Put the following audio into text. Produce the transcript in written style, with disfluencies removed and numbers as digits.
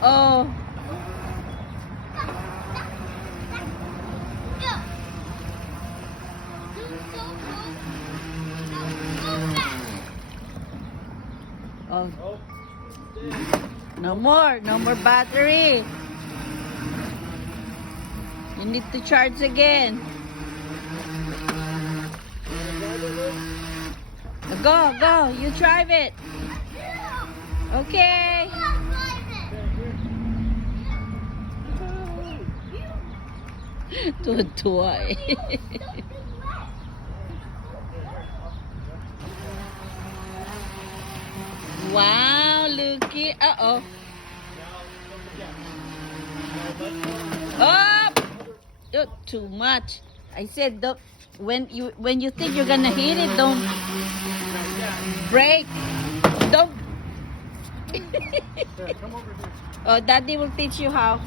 Uh-oh. Oh. No more battery. You need to charge again. Go, you drive it. Okay. Tuwa eh. Wow, looky. Uh-oh. Oh! Oh, too much. I said don't, when you think you're gonna hit it, don't break. Don't. Come over here. Oh, Daddy will teach you how.